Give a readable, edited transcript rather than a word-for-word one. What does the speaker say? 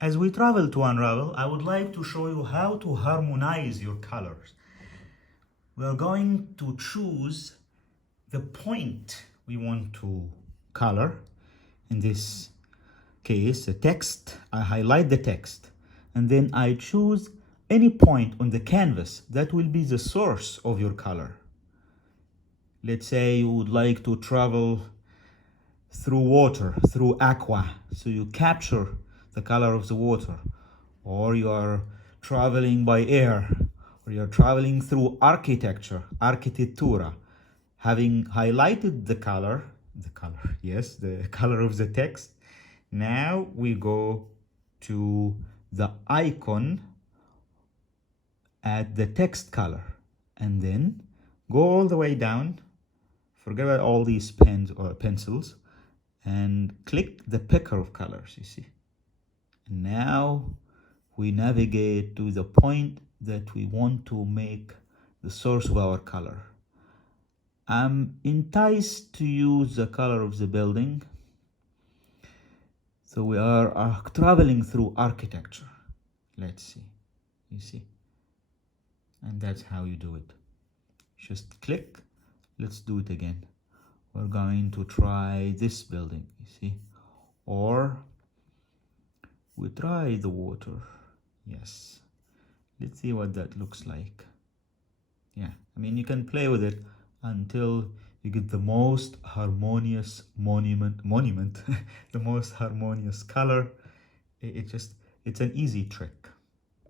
As we travel to unravel, I would like to show you how to harmonize your colors. We are going to choose the point we want to color. In this case, the text, I highlight the text, and then I choose any point on the canvas that will be the source of your color. Let's say you would like to travel through water, through aqua, so you capture the color of the water, or you are traveling by air, or you're traveling through architecture, architettura, having highlighted yes, the color of the text. Now we go to the icon at the text color, and then go all the way down, forget about all these pens or pencils, and click the picker of colors, you see. And now we navigate to the point that we want to make the source of our color. I'm enticed to use the color of the building. So we are traveling through architecture. Let's see, you see. And that's how you do it. Just click. Let's do it again. We're going to try this building, you see. Or we try the water. Yes. Let's see what that looks like. Yeah, I mean, you can play with it until you get the most harmonious monument, the most harmonious color. It's an easy trick.